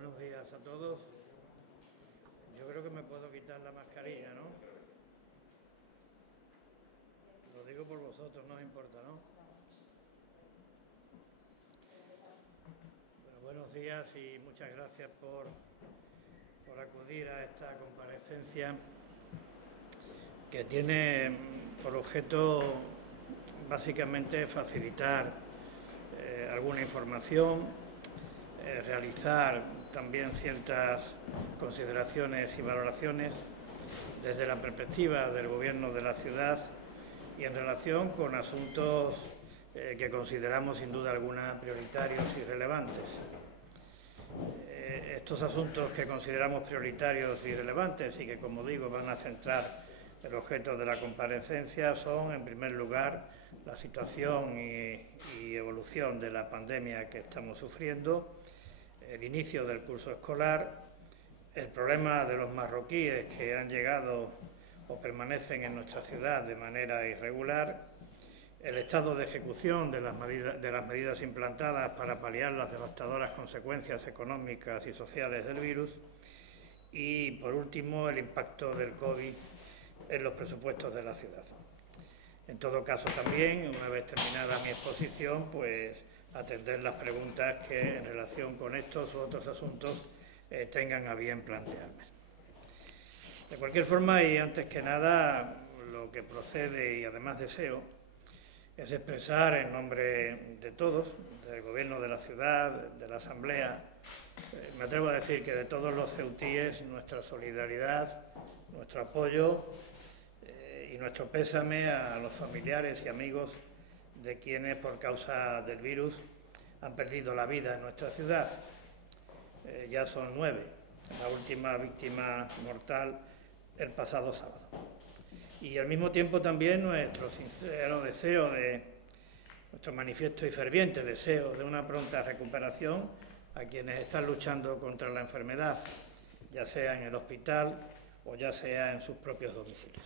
Buenos días a todos. Yo creo que me puedo quitar la mascarilla, ¿no? Lo digo por vosotros, no os importa, ¿no? Bueno, buenos días y muchas gracias por acudir a esta comparecencia que tiene por objeto básicamente facilitar alguna información, realizar también ciertas consideraciones y valoraciones desde la perspectiva del Gobierno de la ciudad y en relación con asuntos que consideramos sin duda alguna prioritarios y relevantes. Estos asuntos que consideramos prioritarios y relevantes y que, como digo, van a centrar el objeto de la comparecencia son, en primer lugar, la situación y evolución de la pandemia que estamos sufriendo, el inicio del curso escolar, el problema de los marroquíes que han llegado o permanecen en nuestra ciudad de manera irregular, el estado de ejecución de las medidas implantadas para paliar las devastadoras consecuencias económicas y sociales del virus y, por último, el impacto del COVID en los presupuestos de la ciudad. En todo caso, también, una vez terminada mi exposición, pues atender las preguntas que en relación con estos u otros asuntos tengan a bien plantearme. De cualquier forma, y antes que nada, lo que procede y además deseo es expresar en nombre de todos, del Gobierno de la ciudad, de la Asamblea, me atrevo a decir que de todos los ceutíes, nuestra solidaridad, nuestro apoyo y nuestro pésame a los familiares y amigos de quienes por causa del virus han perdido la vida en nuestra ciudad. Ya son 9, la última víctima mortal el pasado sábado. Y al mismo tiempo también nuestro sincero deseo, nuestro manifiesto y ferviente deseo de una pronta recuperación a quienes están luchando contra la enfermedad, ya sea en el hospital o ya sea en sus propios domicilios.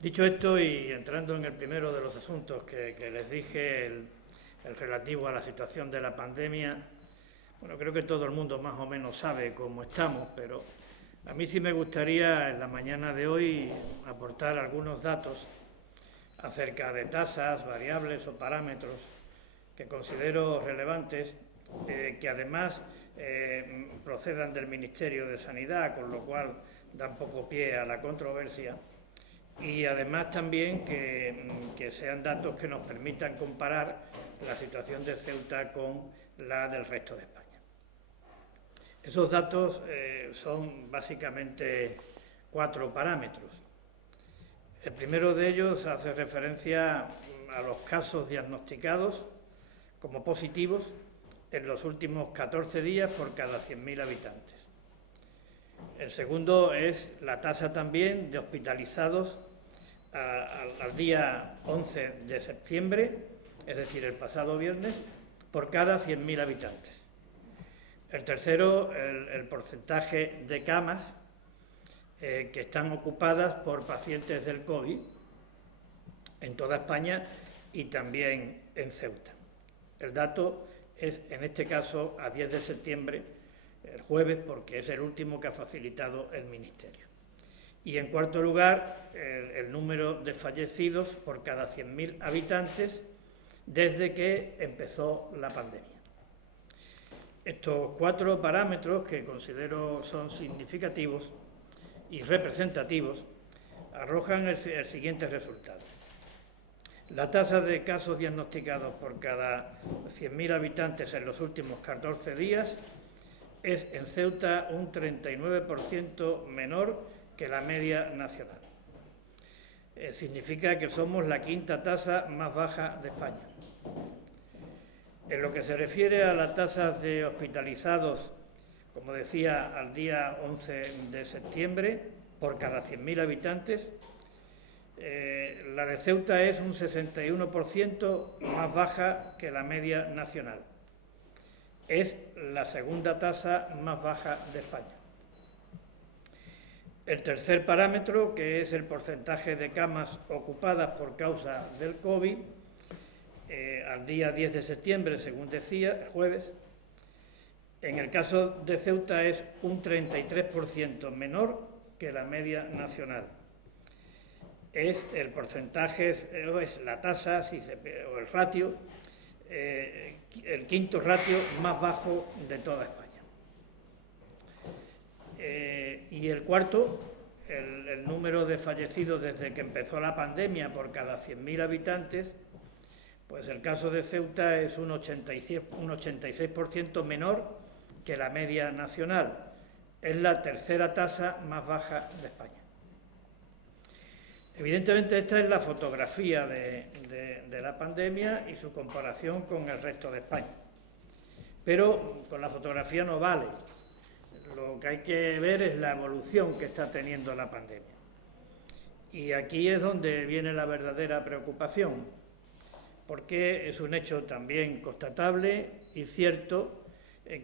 Dicho esto, y entrando en el primero de los asuntos que les dije, el relativo a la situación de la pandemia, bueno, creo que todo el mundo más o menos sabe cómo estamos, pero a mí sí me gustaría en la mañana de hoy aportar algunos datos acerca de tasas, variables o parámetros que considero relevantes, que además procedan del Ministerio de Sanidad, con lo cual dan poco pie a la controversia, y además también que sean datos que nos permitan comparar la situación de Ceuta con la del resto de España. Esos datos son básicamente 4 parámetros. El primero de ellos hace referencia a los casos diagnosticados como positivos en los últimos 14 días por cada 100.000 habitantes. El segundo es la tasa también de hospitalizados al día 11 de septiembre, es decir, el pasado viernes, por cada 100.000 habitantes. El tercero, el porcentaje de camas que están ocupadas por pacientes del COVID en toda España y también en Ceuta. El dato es, en este caso, a 10 de septiembre, el jueves, porque es el último que ha facilitado el Ministerio. Y, en cuarto lugar, el número de fallecidos por cada 100.000 habitantes desde que empezó la pandemia. Estos 4 parámetros, que considero son significativos y representativos, arrojan el siguiente resultado. La tasa de casos diagnosticados por cada 100.000 habitantes en los últimos 14 días es en Ceuta un 39% menor que la media nacional. Significa que somos la 5ª tasa más baja de España. En lo que se refiere a las tasas de hospitalizados, como decía, al día 11 de septiembre, por cada 100.000 habitantes, la de Ceuta es un 61% más baja que la media nacional. Es la 2ª tasa más baja de España. El tercer parámetro, que es el porcentaje de camas ocupadas por causa del COVID, al día 10 de septiembre, según decía, el jueves, En el caso de Ceuta es un 33% menor que la media nacional. Es el porcentaje, es la tasa o el ratio, el quinto ratio más bajo de toda España. Y el cuarto, el número de fallecidos desde que empezó la pandemia por cada 100.000 habitantes, pues el caso de Ceuta es un 86% menor que la media nacional. Es la tercera tasa más baja de España. Evidentemente esta es la fotografía de la pandemia y su comparación con el resto de España. Pero con la fotografía no vale. Lo que hay que ver es la evolución que está teniendo la pandemia. Y aquí es donde viene la verdadera preocupación, porque es un hecho también constatable y cierto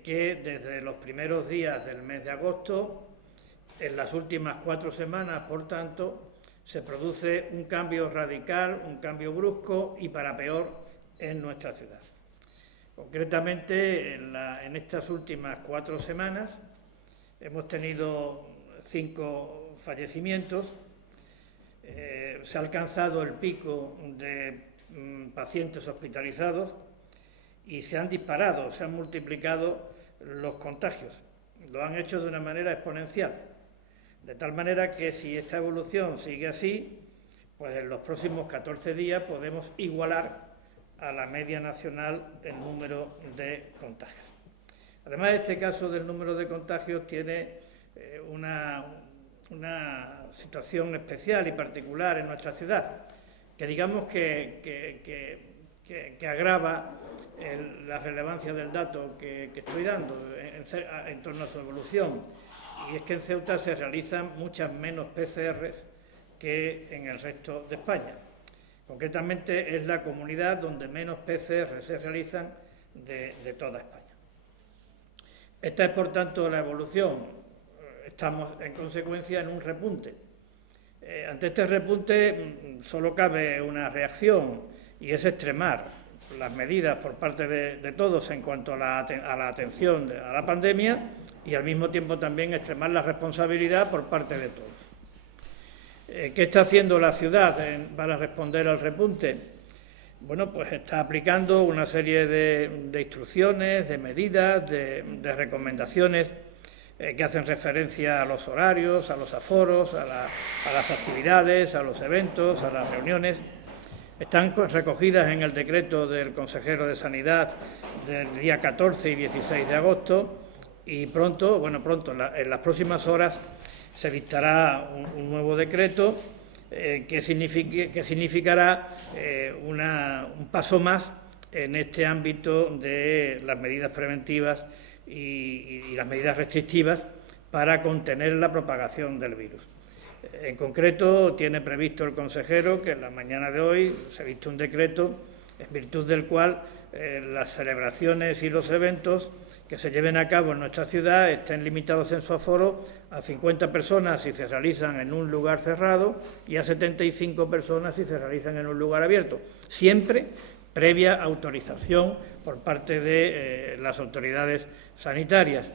que desde los primeros días del mes de agosto, en las últimas 4 semanas, por tanto, se produce un cambio radical, un cambio brusco y para peor en nuestra ciudad. Concretamente, en estas últimas 4 semanas hemos tenido 5 fallecimientos, se ha alcanzado el pico de pacientes hospitalizados y se han disparado, se han multiplicado los contagios. Lo han hecho de una manera exponencial, de tal manera que si esta evolución sigue así, pues en los próximos 14 días podemos igualar a la media nacional el número de contagios. Además, este caso del número de contagios tiene una situación especial y particular en nuestra ciudad, que digamos que agrava la relevancia del dato que estoy dando en torno a su evolución. Y es que en Ceuta se realizan muchas menos PCRs que en el resto de España. Concretamente es la comunidad donde menos PCR se realizan de toda España. Esta es, por tanto, la evolución. Estamos, en consecuencia, en un repunte. Ante este repunte solo cabe una reacción, y es extremar las medidas por parte de todos en cuanto a la atención a la pandemia y, al mismo tiempo, también extremar la responsabilidad por parte de todos. ¿Qué está haciendo la ciudad para responder al repunte? Bueno, pues está aplicando una serie de instrucciones, de medidas, de recomendaciones que hacen referencia a los horarios, a los aforos, a las actividades, a los eventos, a las reuniones. Están recogidas en el decreto del consejero de Sanidad del día 14 y 16 de agosto y pronto, en las próximas horas, se dictará un nuevo decreto que significará un paso más en este ámbito de las medidas preventivas y las medidas restrictivas para contener la propagación del virus. En concreto, tiene previsto el consejero que en la mañana de hoy se dicte un decreto en virtud del cual las celebraciones y los eventos que se lleven a cabo en nuestra ciudad estén limitados en su aforo a 50 personas si se realizan en un lugar cerrado y a 75 personas si se realizan en un lugar abierto, siempre previa autorización por parte de las autoridades sanitarias.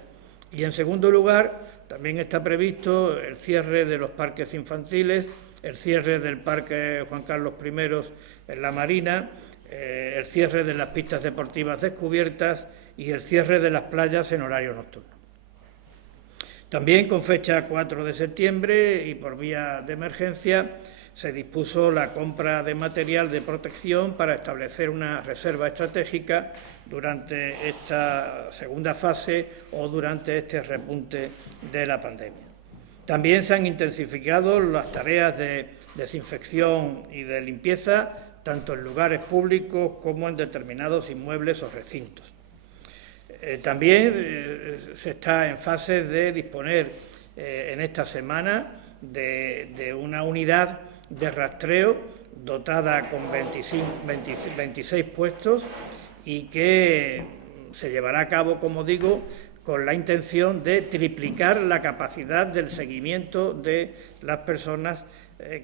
Y, en segundo lugar, también está previsto el cierre de los parques infantiles, el cierre del Parque Juan Carlos I en La Marina, el cierre de las pistas deportivas descubiertas y el cierre de las playas en horario nocturno. También, con fecha 4 de septiembre y por vía de emergencia, se dispuso la compra de material de protección para establecer una reserva estratégica durante esta segunda fase o durante este repunte de la pandemia. También se han intensificado las tareas de desinfección y de limpieza, tanto en lugares públicos como en determinados inmuebles o recintos. También se está en fase de disponer en esta semana de una unidad de rastreo dotada con 26 puestos y que se llevará a cabo, como digo, con la intención de triplicar la capacidad del seguimiento de las personas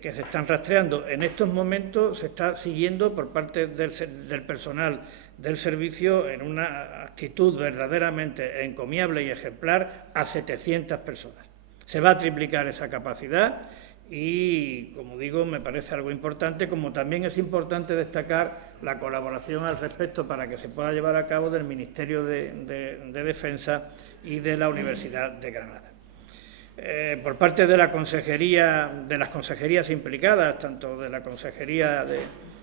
que se están rastreando. En estos momentos se está siguiendo por parte del personal del servicio en una actitud verdaderamente encomiable y ejemplar a 700 personas. Se va a triplicar esa capacidad y, como digo, me parece algo importante, como también es importante destacar la colaboración al respecto para que se pueda llevar a cabo del Ministerio de Defensa y de la Universidad de Granada. Por parte de la consejería, de las consejerías implicadas, tanto de la Consejería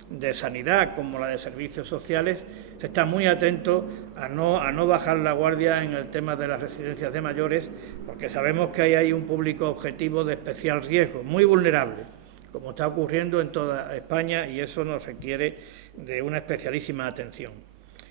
de Sanidad como la de Servicios Sociales, se está muy atento a no bajar la guardia en el tema de las residencias de mayores, porque sabemos que hay un público objetivo de especial riesgo, muy vulnerable, como está ocurriendo en toda España, y eso nos requiere de una especialísima atención.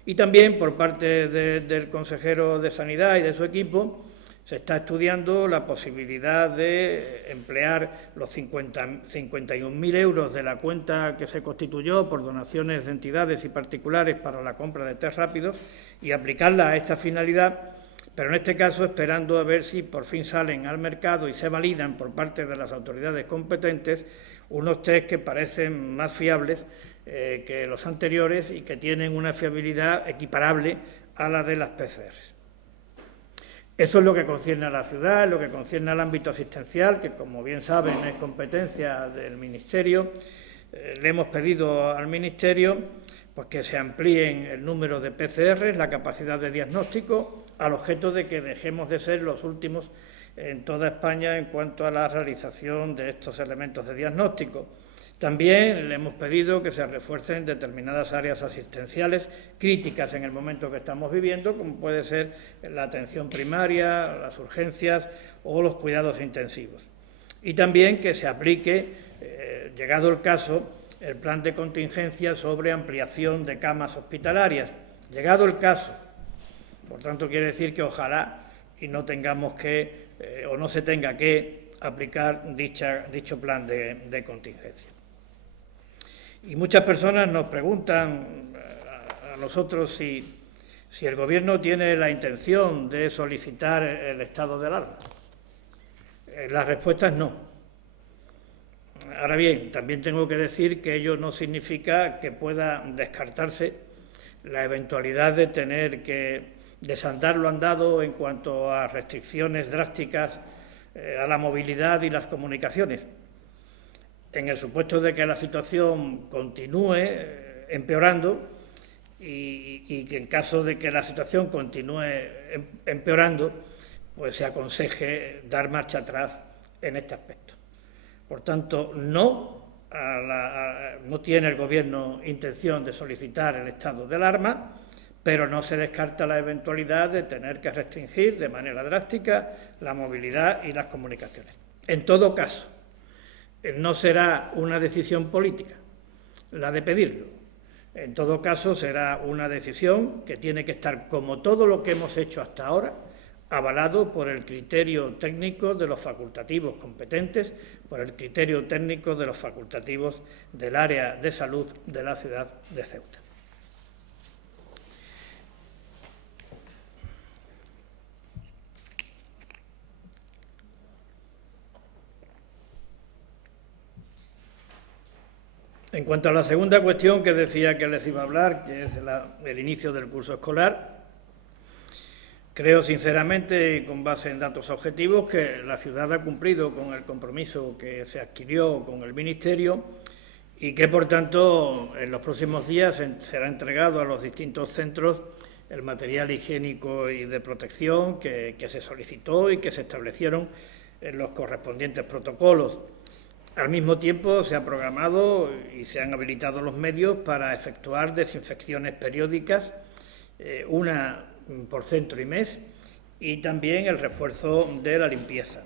Y también por parte del consejero de Sanidad y de su equipo se está estudiando la posibilidad de emplear los 51.000 euros de la cuenta que se constituyó por donaciones de entidades y particulares para la compra de test rápidos y aplicarla a esta finalidad, pero en este caso esperando a ver si por fin salen al mercado y se validan por parte de las autoridades competentes unos test que parecen más fiables que los anteriores y que tienen una fiabilidad equiparable a la de las PCRs. Eso es lo que concierne a la ciudad, lo que concierne al ámbito asistencial, que como bien saben es competencia del Ministerio. Le hemos pedido al Ministerio pues, que se amplíen el número de PCRs, la capacidad de diagnóstico, al objeto de que dejemos de ser los últimos en toda España en cuanto a la realización de estos elementos de diagnóstico. También le hemos pedido que se refuercen determinadas áreas asistenciales críticas en el momento que estamos viviendo, como puede ser la atención primaria, las urgencias o los cuidados intensivos. Y también que se aplique, llegado el caso, el plan de contingencia sobre ampliación de camas hospitalarias. Llegado el caso, por tanto quiere decir que ojalá y no tengamos que, o no se tenga que aplicar dicho plan de contingencia. Y muchas personas nos preguntan a nosotros si el Gobierno tiene la intención de solicitar el estado de alarma. La respuesta es no. Ahora bien, también tengo que decir que ello no significa que pueda descartarse la eventualidad de tener que desandar lo andado en cuanto a restricciones drásticas a la movilidad y las comunicaciones. En el supuesto de que la situación continúe empeorando y que en caso de que la situación continúe empeorando, pues se aconseje dar marcha atrás en este aspecto. Por tanto, no tiene el Gobierno intención de solicitar el estado de alarma, pero no se descarta la eventualidad de tener que restringir de manera drástica la movilidad y las comunicaciones. En todo caso, no será una decisión política la de pedirlo. En todo caso, será una decisión que tiene que estar, como todo lo que hemos hecho hasta ahora, avalado por el criterio técnico de los facultativos competentes, por el criterio técnico de los facultativos del área de salud de la ciudad de Ceuta. En cuanto a la segunda cuestión que decía que les iba a hablar, que es el inicio del curso escolar, creo sinceramente, y con base en datos objetivos, que la ciudad ha cumplido con el compromiso que se adquirió con el Ministerio y que, por tanto, en los próximos días será entregado a los distintos centros el material higiénico y de protección que se solicitó y que se establecieron en los correspondientes protocolos. Al mismo tiempo, se ha programado y se han habilitado los medios para efectuar desinfecciones periódicas, una por centro y mes, y también el refuerzo de la limpieza.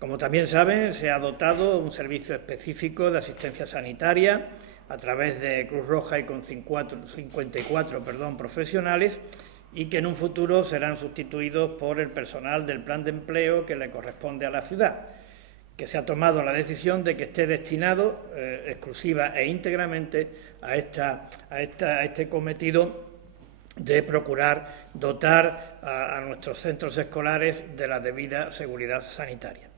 Como también saben, se ha dotado un servicio específico de asistencia sanitaria a través de Cruz Roja y con 54 profesionales, y que en un futuro serán sustituidos por el personal del plan de empleo que le corresponde a la ciudad, que se ha tomado la decisión de que esté destinado exclusiva e íntegramente a este cometido de procurar dotar a nuestros centros escolares de la debida seguridad sanitaria.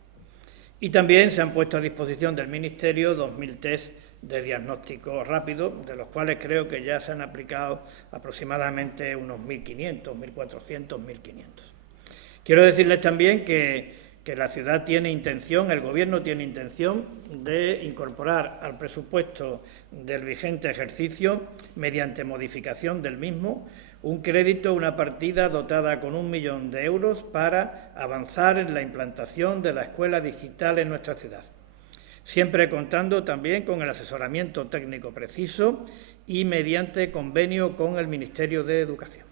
Y también se han puesto a disposición del Ministerio 2.000 test de diagnóstico rápido, de los cuales creo que ya se han aplicado aproximadamente unos 1.500, 1.400, 1.500. Quiero decirles también que la ciudad tiene intención, el Gobierno tiene intención de incorporar al presupuesto del vigente ejercicio, mediante modificación del mismo, un crédito, una partida dotada con 1 millón de euros para avanzar en la implantación de la escuela digital en nuestra ciudad, siempre contando también con el asesoramiento técnico preciso y mediante convenio con el Ministerio de Educación.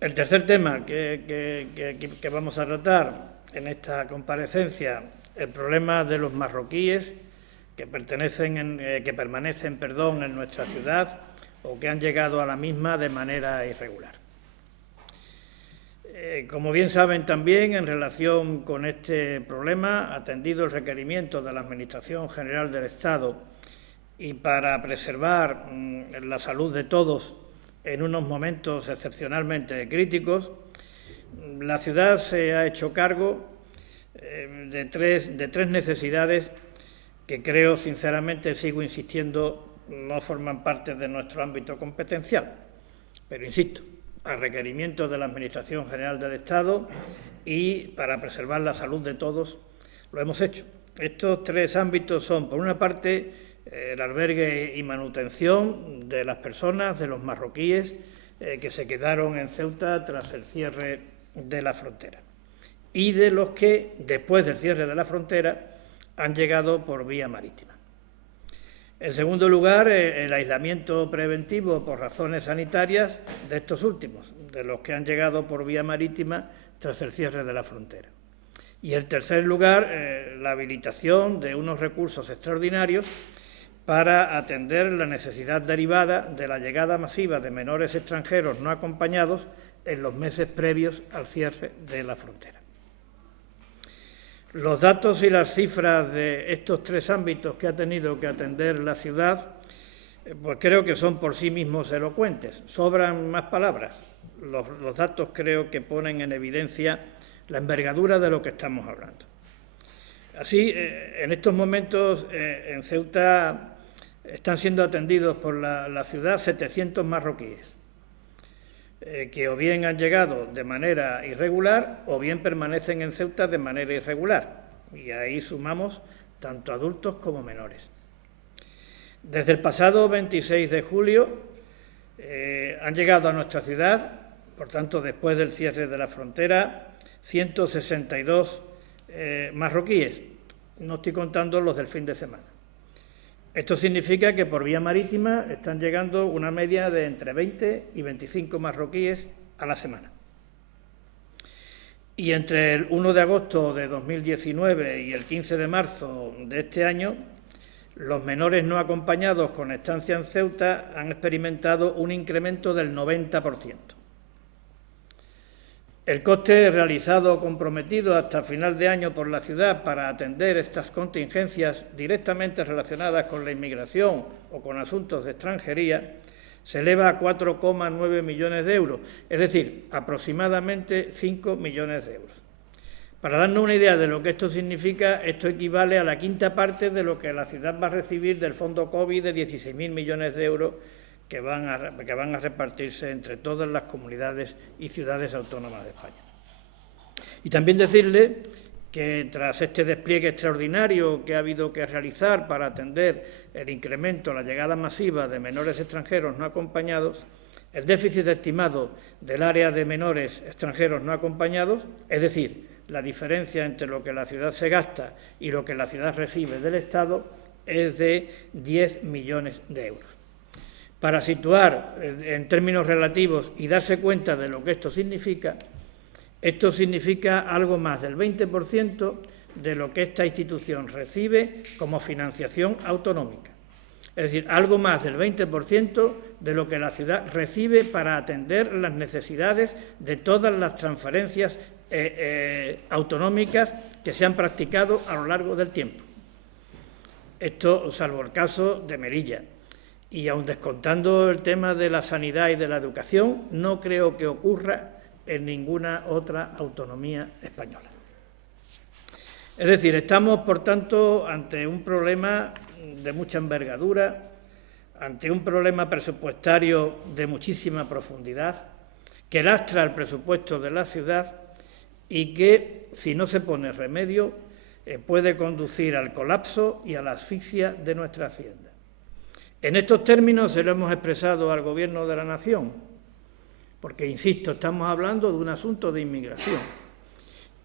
El tercer tema que vamos a tratar en esta comparecencia, el problema de los marroquíes que permanecen en nuestra ciudad o que han llegado a la misma de manera irregular. Como bien saben también, en relación con este problema, atendido el requerimiento de la Administración General del Estado y para preservar la salud de todos en unos momentos excepcionalmente críticos, la ciudad se ha hecho cargo de tres necesidades que creo, sinceramente, sigo insistiendo, no forman parte de nuestro ámbito competencial. Pero, insisto, a requerimiento de la Administración General del Estado y para preservar la salud de todos, lo hemos hecho. Estos tres ámbitos son, por una parte, el albergue y manutención de las personas, de los marroquíes que se quedaron en Ceuta tras el cierre de la frontera, y de los que, después del cierre de la frontera, han llegado por vía marítima. En segundo lugar, el aislamiento preventivo por razones sanitarias de estos últimos, de los que han llegado por vía marítima tras el cierre de la frontera. Y en tercer lugar, la habilitación de unos recursos extraordinarios para atender la necesidad derivada de la llegada masiva de menores extranjeros no acompañados en los meses previos al cierre de la frontera. Los datos y las cifras de estos tres ámbitos que ha tenido que atender la ciudad, pues creo que son por sí mismos elocuentes. Sobran más palabras. Los datos creo que ponen en evidencia la envergadura de lo que estamos hablando. Así, en estos momentos en Ceuta están siendo atendidos por la ciudad 700 marroquíes, que o bien han llegado de manera irregular o bien permanecen en Ceuta de manera irregular. Y ahí sumamos tanto adultos como menores. Desde el pasado 26 de julio han llegado a nuestra ciudad, por tanto, después del cierre de la frontera, 162 marroquíes. No estoy contando los del fin de semana. Esto significa que por vía marítima están llegando una media de entre 20 y 25 marroquíes a la semana. Y entre el 1 de agosto de 2019 y el 15 de marzo de este año, los menores no acompañados con estancia en Ceuta han experimentado un incremento del 90%. El coste realizado o comprometido hasta final de año por la ciudad para atender estas contingencias directamente relacionadas con la inmigración o con asuntos de extranjería se eleva a 4,9 millones de euros, es decir, aproximadamente 5 millones de euros. Para darnos una idea de lo que esto significa, esto equivale a la quinta parte de lo que la ciudad va a recibir del fondo COVID de 16.000 millones de euros que van a repartirse entre todas las comunidades y ciudades autónomas de España. Y también decirle que tras este despliegue extraordinario que ha habido que realizar para atender el incremento, la llegada masiva de menores extranjeros no acompañados, el déficit estimado del área de menores extranjeros no acompañados, es decir, la diferencia entre lo que la ciudad se gasta y lo que la ciudad recibe del Estado, es de 10 millones de euros. Para situar en términos relativos y darse cuenta de lo que esto significa algo más del 20% de lo que esta institución recibe como financiación autonómica. Es decir, algo más del 20% de lo que la ciudad recibe para atender las necesidades de todas las transferencias autonómicas que se han practicado a lo largo del tiempo. Esto salvo el caso de Melilla. Y aun descontando el tema de la sanidad y de la educación, no creo que ocurra en ninguna otra autonomía española. Es decir, estamos, por tanto, ante un problema de mucha envergadura, ante un problema presupuestario de muchísima profundidad, que lastra el presupuesto de la ciudad y que, si no se pone remedio, puede conducir al colapso y a la asfixia de nuestra hacienda. En estos términos se lo hemos expresado al Gobierno de la Nación, porque, insisto, estamos hablando de un asunto de inmigración.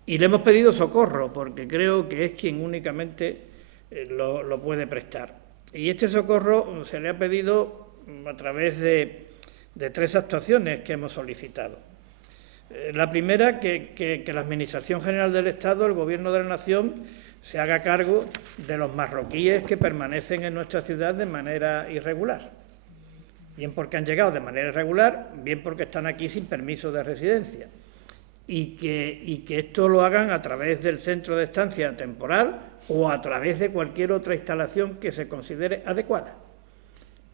Y le hemos pedido socorro, porque creo que es quien únicamente lo puede prestar. Y este socorro se le ha pedido a través de 3 actuaciones que hemos solicitado. La primera, que la Administración General del Estado, el Gobierno de la Nación, se haga cargo de los marroquíes que permanecen en nuestra ciudad de manera irregular. Bien porque han llegado de manera irregular, bien porque están aquí sin permiso de residencia. Y que esto lo hagan a través del centro de estancia temporal o a través de cualquier otra instalación que se considere adecuada,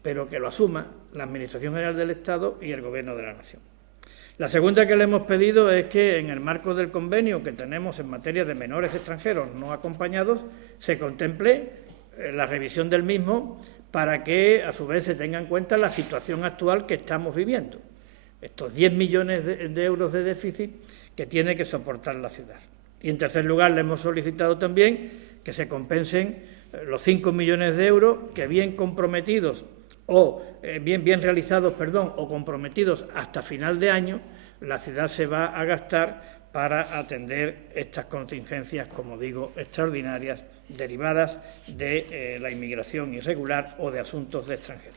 pero que lo asuma la Administración General del Estado y el Gobierno de la Nación. La segunda que le hemos pedido es que, en el marco del convenio que tenemos en materia de menores extranjeros no acompañados, se contemple la revisión del mismo para que, a su vez, se tenga en cuenta la situación actual que estamos viviendo. Estos 10 millones de euros de déficit que tiene que soportar la ciudad. Y, en tercer lugar, le hemos solicitado también que se compensen los 5 millones de euros que, bien comprometidos o bien realizados, o comprometidos hasta final de año, la ciudad se va a gastar para atender estas contingencias, como digo, extraordinarias, derivadas de la inmigración irregular o de asuntos de extranjería.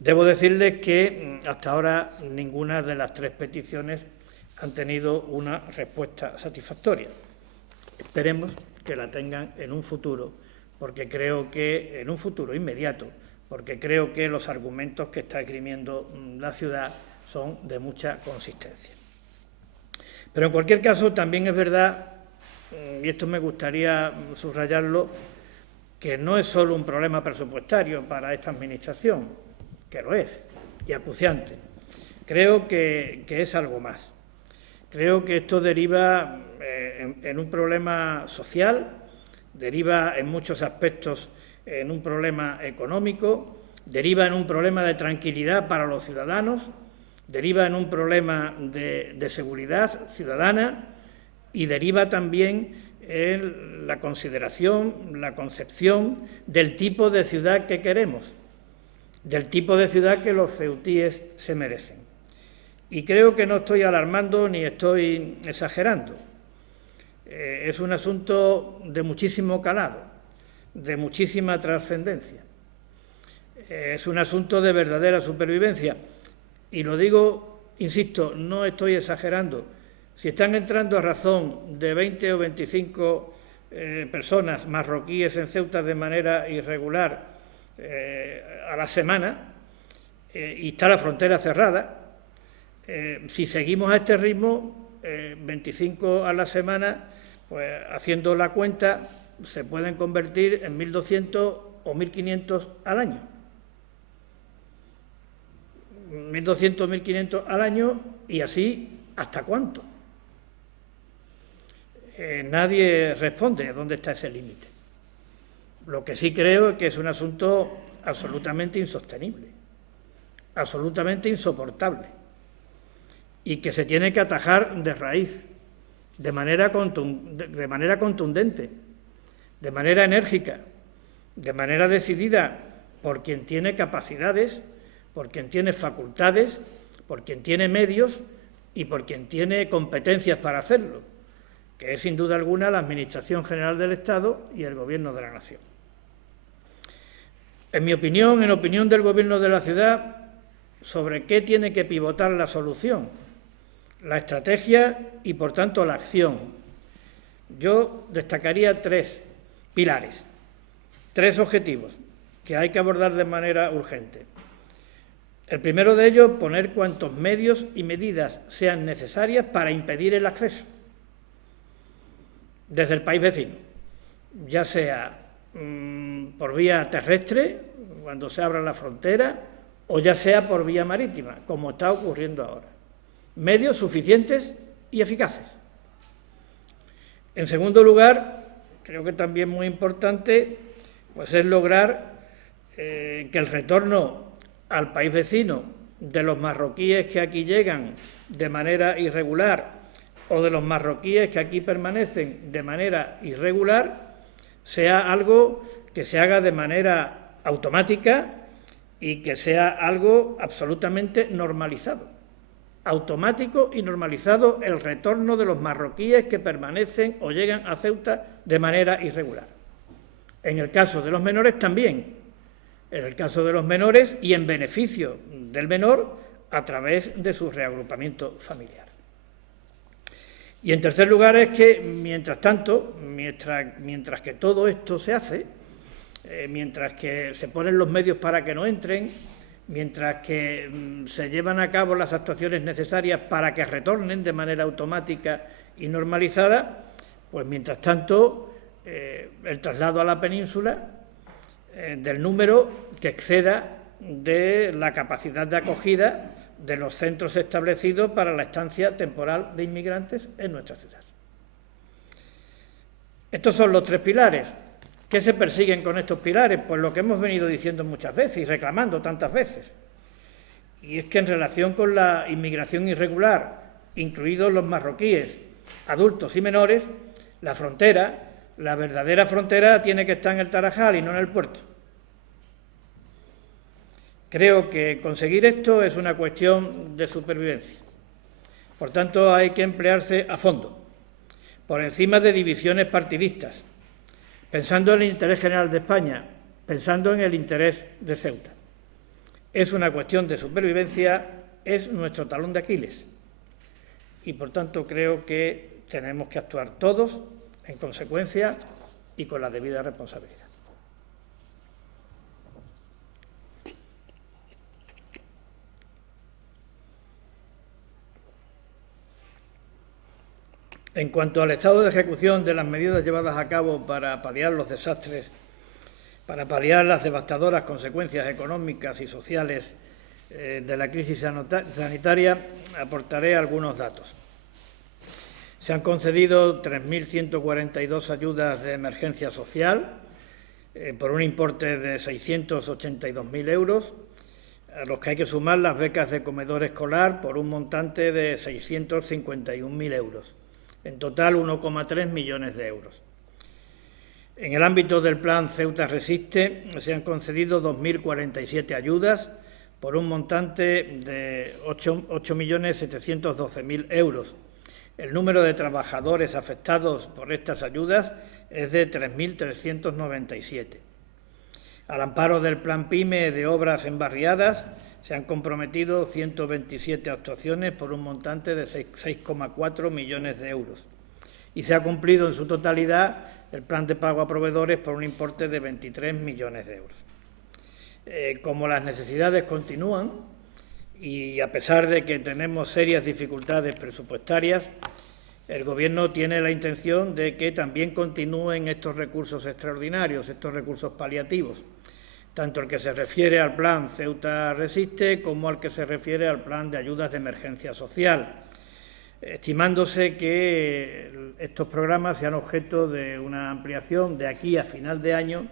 Debo decirles que hasta ahora ninguna de las 3 peticiones han tenido una respuesta satisfactoria. Esperemos que la tengan en un futuro, porque creo que en un futuro inmediato, porque creo que los argumentos que está esgrimiendo la ciudad son de mucha consistencia. Pero en cualquier caso también es verdad, y esto me gustaría subrayarlo, que no es solo un problema presupuestario para esta Administración, que lo es, y acuciante. Creo que es algo más. Creo que esto deriva en un problema social, deriva en muchos aspectos en un problema económico, deriva en un problema de tranquilidad para los ciudadanos, deriva en un problema de seguridad ciudadana y deriva también en la consideración, la concepción del tipo de ciudad que queremos, del tipo de ciudad que los ceutíes se merecen. Y creo que no estoy alarmando ni estoy exagerando. Es un asunto de muchísimo calado, de muchísima trascendencia. Es un asunto de verdadera supervivencia. Y lo digo, insisto, no estoy exagerando. Si están entrando a razón de 20 o 25 personas marroquíes en Ceuta de manera irregular a la semana y está la frontera cerrada, si seguimos a este ritmo, 25 a la semana, pues haciendo la cuenta, se pueden convertir en 1.200 o 1.500 al año. 1.200 o 1.500 al año, y así, ¿hasta cuánto? Nadie responde dónde está ese límite. Lo que sí creo es que es un asunto absolutamente insostenible, absolutamente insoportable, y que se tiene que atajar de raíz, de manera contundente, de manera enérgica, de manera decidida, por quien tiene capacidades, por quien tiene facultades, por quien tiene medios y por quien tiene competencias para hacerlo, que es sin duda alguna la Administración General del Estado y el Gobierno de la Nación. En mi opinión, en opinión del Gobierno de la ciudad, sobre qué tiene que pivotar la solución, la estrategia y, por tanto, la acción. Yo destacaría 3 pilares, 3 objetivos que hay que abordar de manera urgente. El primero de ellos, poner cuantos medios y medidas sean necesarias para impedir el acceso desde el país vecino, ya sea por vía terrestre, cuando se abra la frontera, o ya sea por vía marítima, como está ocurriendo ahora. Medios suficientes y eficaces. En segundo lugar, creo que también muy importante pues es lograr que el retorno al país vecino de los marroquíes que aquí llegan de manera irregular o de los marroquíes que aquí permanecen de manera irregular sea algo que se haga de manera automática y que sea algo absolutamente normalizado. Automático y normalizado el retorno de los marroquíes que permanecen o llegan a Ceuta de manera irregular. En el caso de los menores también. En el caso de los menores y en beneficio del menor a través de su reagrupamiento familiar. Y en tercer lugar es que, mientras tanto, mientras que todo esto se hace, mientras que se ponen los medios para que no entren, mientras que se llevan a cabo las actuaciones necesarias para que retornen de manera automática y normalizada, pues mientras tanto el traslado a la península del número que exceda de la capacidad de acogida de los centros establecidos para la estancia temporal de inmigrantes en nuestra ciudad. Estos son los tres pilares. ¿Qué se persiguen con estos pilares? Pues lo que hemos venido diciendo muchas veces y reclamando tantas veces. Y es que en relación con la inmigración irregular, incluidos los marroquíes, adultos y menores, la frontera, la verdadera frontera, tiene que estar en el Tarajal y no en el puerto. Creo que conseguir esto es una cuestión de supervivencia. Por tanto, hay que emplearse a fondo, por encima de divisiones partidistas, pensando en el interés general de España, pensando en el interés de Ceuta. Es una cuestión de supervivencia, es nuestro talón de Aquiles. Y, por tanto, creo que tenemos que actuar todos en consecuencia y con la debida responsabilidad. En cuanto al estado de ejecución de las medidas llevadas a cabo para paliar los desastres, para paliar las devastadoras consecuencias económicas y sociales de la crisis sanitaria, aportaré algunos datos. Se han concedido 3.142 ayudas de emergencia social por un importe de 682.000 euros, a los que hay que sumar las becas de comedor escolar por un montante de 651.000 euros. En total, 1,3 millones de euros. En el ámbito del plan Ceuta Resiste se han concedido 2.047 ayudas por un montante de 8.712.000 euros. El número de trabajadores afectados por estas ayudas es de 3.397. Al amparo del plan PYME de obras en barriadas se han comprometido 127 actuaciones por un montante de 6,4 millones de euros y se ha cumplido en su totalidad el plan de pago a proveedores por un importe de 23 millones de euros. Como las necesidades continúan y a pesar de que tenemos serias dificultades presupuestarias, el Gobierno tiene la intención de que también continúen estos recursos extraordinarios, estos recursos paliativos, tanto el que se refiere al plan Ceuta Resiste como al que se refiere al plan de ayudas de emergencia social, estimándose que estos programas sean objeto de una ampliación de aquí a final de año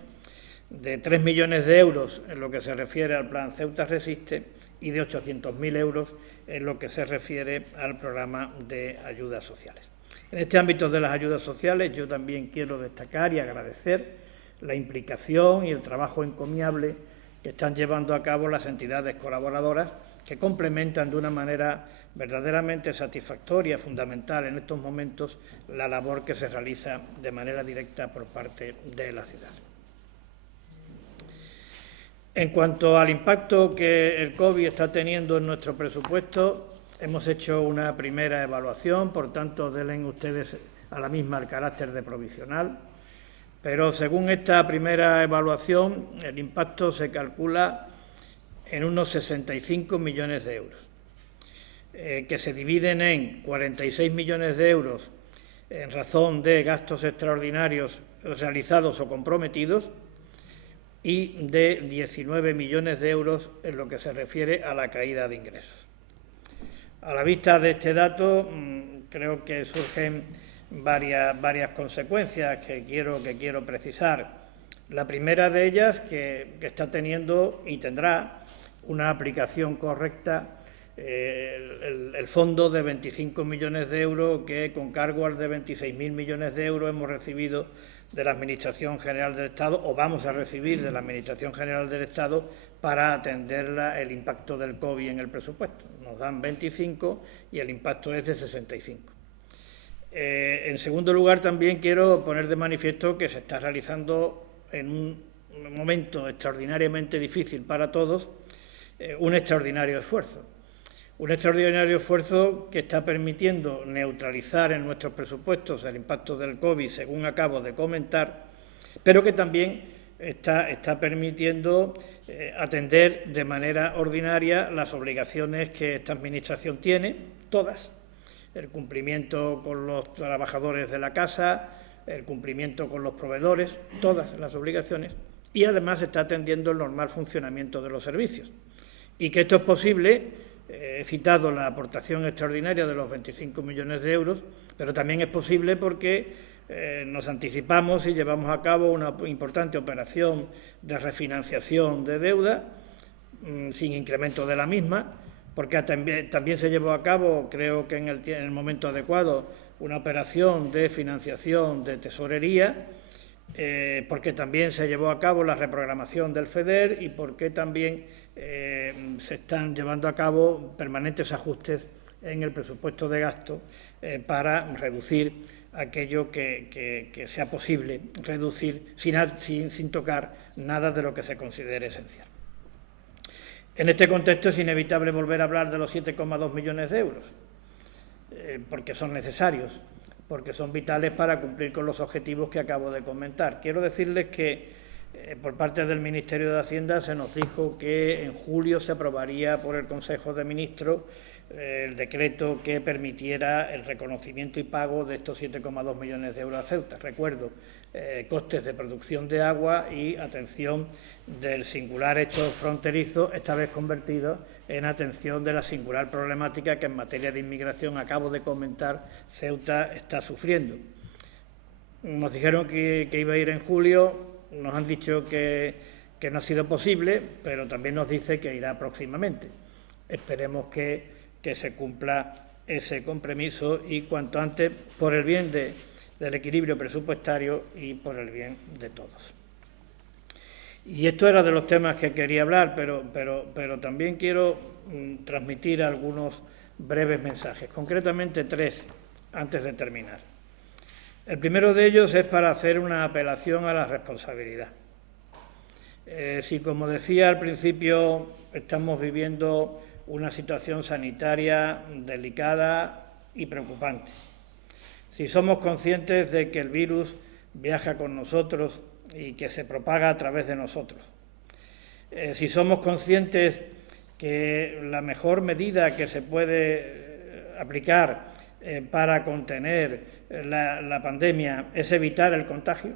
de 3 millones de euros en lo que se refiere al plan Ceuta Resiste y de 800.000 euros en lo que se refiere al programa de ayudas sociales. En este ámbito de las ayudas sociales yo también quiero destacar y agradecer la implicación y el trabajo encomiable que están llevando a cabo las entidades colaboradoras que complementan de una manera verdaderamente satisfactoria, fundamental en estos momentos, la labor que se realiza de manera directa por parte de la ciudad. En cuanto al impacto que el COVID está teniendo en nuestro presupuesto, hemos hecho una primera evaluación, por tanto, denle ustedes a la misma el carácter de provisional. Pero según esta primera evaluación, el impacto se calcula en unos 65 millones de euros, que se dividen en 46 millones de euros en razón de gastos extraordinarios realizados o comprometidos y de 19 millones de euros en lo que se refiere a la caída de ingresos. A la vista de este dato, creo que surgen varias consecuencias que quiero precisar. La primera de ellas, que está teniendo y tendrá una aplicación correcta el fondo de 25 millones de euros que, con cargo al de 26.000 millones de euros, hemos recibido de la Administración General del Estado, o vamos a recibir de la Administración General del Estado, para atender el impacto del COVID en el presupuesto. Nos dan 25 y el impacto es de 65. En segundo lugar, también quiero poner de manifiesto que se está realizando en un momento extraordinariamente difícil para todos un extraordinario esfuerzo. Un extraordinario esfuerzo que está permitiendo neutralizar en nuestros presupuestos el impacto del COVID, según acabo de comentar, pero que también está permitiendo atender de manera ordinaria las obligaciones que esta Administración tiene, todas: el cumplimiento con los trabajadores de la casa, el cumplimiento con los proveedores, todas las obligaciones, y además está atendiendo el normal funcionamiento de los servicios. Y que esto es posible. He citado la aportación extraordinaria de los 25 millones de euros, pero también es posible porque nos anticipamos y llevamos a cabo una importante operación de refinanciación de deuda sin incremento de la misma, porque también se llevó a cabo, creo que en el momento adecuado, una operación de financiación de tesorería, porque también se llevó a cabo la reprogramación del FEDER y porque también se están llevando a cabo permanentes ajustes en el presupuesto de gasto para reducir aquello que sea posible reducir sin tocar nada de lo que se considere esencial. En este contexto es inevitable volver a hablar de los 7,2 millones de euros, porque son necesarios, porque son vitales para cumplir con los objetivos que acabo de comentar. Quiero decirles que por parte del Ministerio de Hacienda se nos dijo que en julio se aprobaría por el Consejo de Ministros el decreto que permitiera el reconocimiento y pago de estos 7,2 millones de euros a Ceuta. Recuerdo, costes de producción de agua y atención del singular hecho fronterizo, esta vez convertido en atención de la singular problemática que en materia de inmigración, acabo de comentar, Ceuta está sufriendo. Nos dijeron que iba a ir en julio. Nos han dicho que no ha sido posible, pero también nos dice que irá próximamente. Esperemos que se cumpla ese compromiso y cuanto antes, por el bien del equilibrio presupuestario y por el bien de todos. Y esto era de los temas que quería hablar, pero también quiero transmitir algunos breves mensajes, concretamente 3, antes de terminar. El primero de ellos es para hacer una apelación a la responsabilidad. Si, como decía al principio, estamos viviendo una situación sanitaria delicada y preocupante, si somos conscientes de que el virus viaja con nosotros y que se propaga a través de nosotros, si somos conscientes que la mejor medida que se puede aplicar para contener la pandemia es evitar el contagio,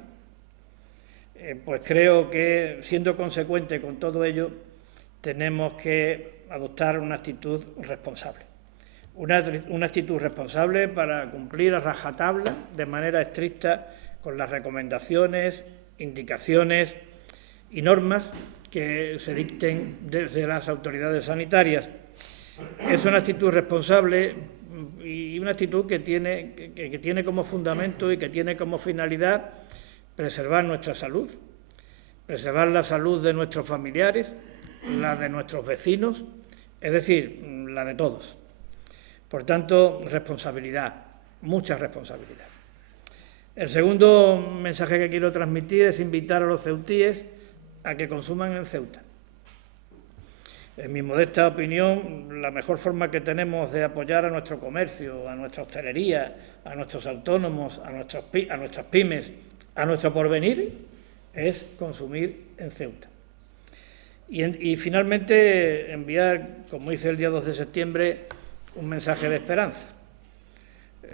pues creo que, siendo consecuente con todo ello, tenemos que adoptar una actitud responsable. Una actitud responsable para cumplir a rajatabla, de manera estricta, con las recomendaciones, indicaciones y normas que se dicten desde las autoridades sanitarias. Es una actitud responsable y una actitud que tiene como fundamento y que tiene como finalidad preservar nuestra salud, preservar la salud de nuestros familiares, la de nuestros vecinos, es decir, la de todos. Por tanto, responsabilidad, mucha responsabilidad. El segundo mensaje que quiero transmitir es invitar a los ceutíes a que consuman en Ceuta. En mi modesta opinión, la mejor forma que tenemos de apoyar a nuestro comercio, a nuestra hostelería, a nuestros autónomos, a nuestras pymes, a nuestro porvenir, es consumir en Ceuta. Y finalmente enviar, como hice el día 2 de septiembre, un mensaje de esperanza.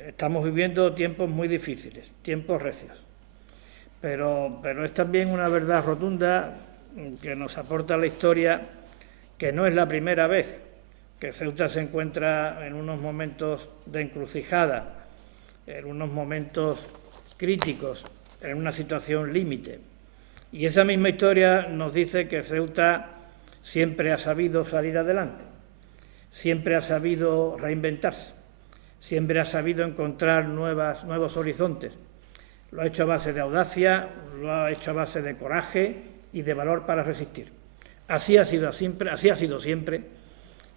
Estamos viviendo tiempos muy difíciles, tiempos recios, pero es también una verdad rotunda que nos aporta la historia, que no es la primera vez que Ceuta se encuentra en unos momentos de encrucijada en unos momentos críticos, en una situación límite. Y esa misma historia nos dice que Ceuta siempre ha sabido salir adelante, siempre ha sabido reinventarse, siempre ha sabido encontrar nuevos horizontes. Lo ha hecho a base de audacia, lo ha hecho a base de coraje y de valor para resistir. Así ha sido siempre,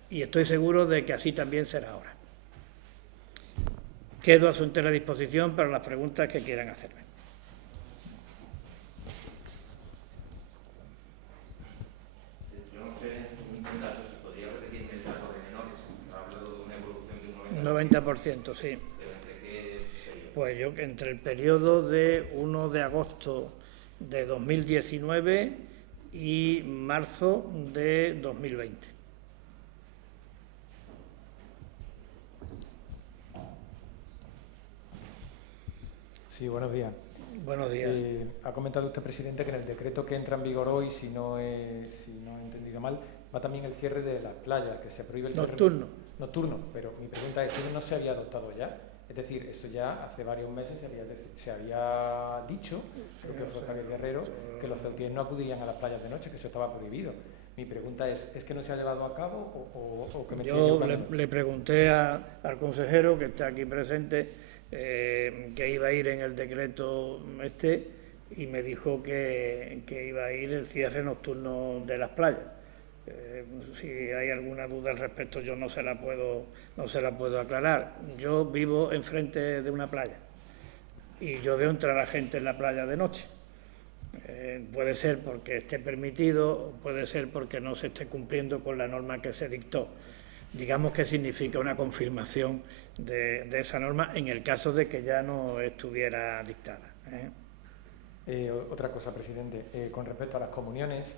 y estoy seguro de que así también será ahora. Quedo a su entera disposición para las preguntas que quieran hacerme. Yo no sé, un dato, si podría repetirme el dato de menores. Hablo de una evolución de un 90%, sí. ¿Pero entre qué periodo? Pues yo, entre el periodo de 1 de agosto de 2019 y marzo de 2020. Sí, buenos días. Buenos días. Ha comentado usted, presidente, que en el decreto que entra en vigor hoy, si no he entendido mal, va también el cierre de las playas, que se prohíbe el Nocturno. Nocturno, pero mi pregunta es, ¿eso no se había adoptado ya? Es decir, eso ya hace varios meses se había dicho, creo que fue Javier Guerrero, que los ceutíes no acudirían a las playas de noche, que eso estaba prohibido. Mi pregunta ¿es que no se ha llevado a cabo o que me estoy equivocando? Yo le pregunté al consejero, que está aquí presente, que iba a ir en el decreto y me dijo que iba a ir el cierre nocturno de las playas. Si hay alguna duda al respecto, yo no se la puedo aclarar. Yo vivo enfrente de una playa y yo veo entrar a gente en la playa de noche. Puede ser porque esté permitido, puede ser porque no se esté cumpliendo con la norma que se dictó. Digamos que significa una confirmación de esa norma en el caso de que ya no estuviera dictada. Otra cosa, presidente, con respecto a las comuniones,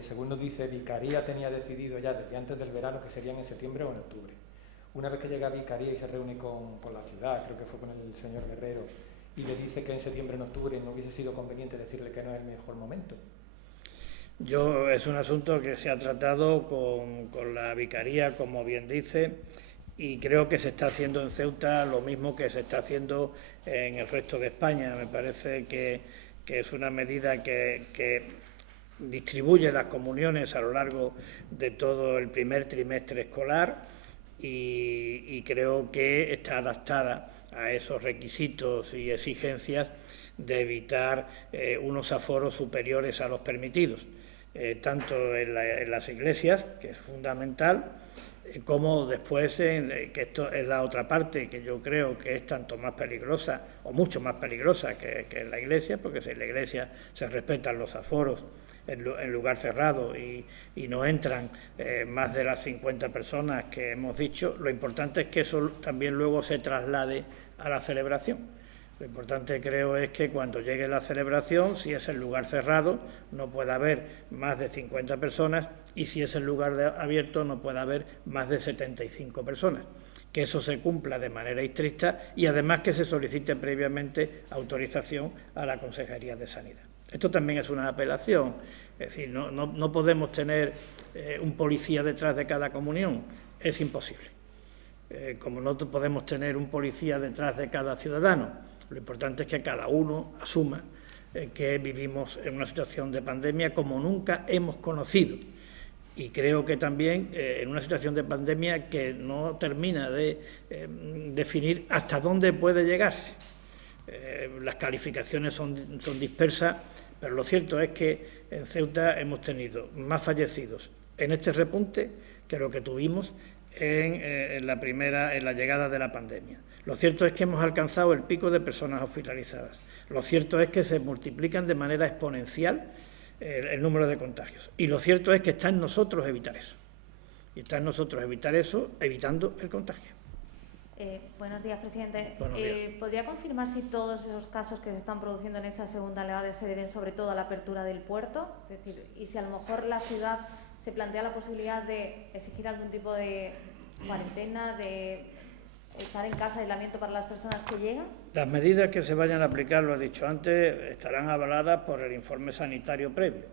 según nos dice, Vicaría tenía decidido ya desde antes del verano que serían en septiembre o en octubre. Una vez que llega Vicaría y se reúne con la ciudad, creo que fue con el señor Guerrero, y le dice que en septiembre o en octubre no hubiese sido conveniente decirle que no es el mejor momento. Es un asunto que se ha tratado con la Vicaría, como bien dice, y creo que se está haciendo en Ceuta lo mismo que se está haciendo en el resto de España. Me parece que es una medida que distribuye las comuniones a lo largo de todo el primer trimestre escolar y creo que está adaptada a esos requisitos y exigencias de evitar unos aforos superiores a los permitidos, tanto en las iglesias, que es fundamental, como después, que esto es la otra parte que yo creo que es tanto más peligrosa o mucho más peligrosa que en la iglesia, porque si en la iglesia se respetan los aforos en lugar cerrado y no entran más de las 50 personas que hemos dicho, lo importante es que eso también luego se traslade a la celebración. Lo importante, creo, es que cuando llegue la celebración, si es en lugar cerrado, no pueda haber más de 50 personas y si es en lugar abierto, no pueda haber más de 75 personas. Que eso se cumpla de manera estricta y además que se solicite previamente autorización a la Consejería de Sanidad. Esto también es una apelación, es decir, no podemos tener un policía detrás de cada comunión, es imposible. Como no podemos tener un policía detrás de cada ciudadano, lo importante es que cada uno asuma que vivimos en una situación de pandemia como nunca hemos conocido. Y creo que también en una situación de pandemia que no termina de definir hasta dónde puede llegarse. Las calificaciones son dispersas, pero lo cierto es que en Ceuta hemos tenido más fallecidos en este repunte que lo que tuvimos en la llegada de la pandemia. Lo cierto es que hemos alcanzado el pico de personas hospitalizadas. Lo cierto es que se multiplican de manera exponencial el número de contagios. Y lo cierto es que está en nosotros evitar eso. Y está en nosotros evitar eso, evitando el contagio. Buenos días, presidente. Buenos días. ¿Podría confirmar si todos esos casos que se están produciendo en esa segunda oleada se deben sobre todo a la apertura del puerto? Es decir, y si a lo mejor la ciudad se plantea la posibilidad de exigir algún tipo de cuarentena, de estar en casa, aislamiento para las personas que llegan. Las medidas que se vayan a aplicar, lo he dicho antes, estarán avaladas por el informe sanitario previo.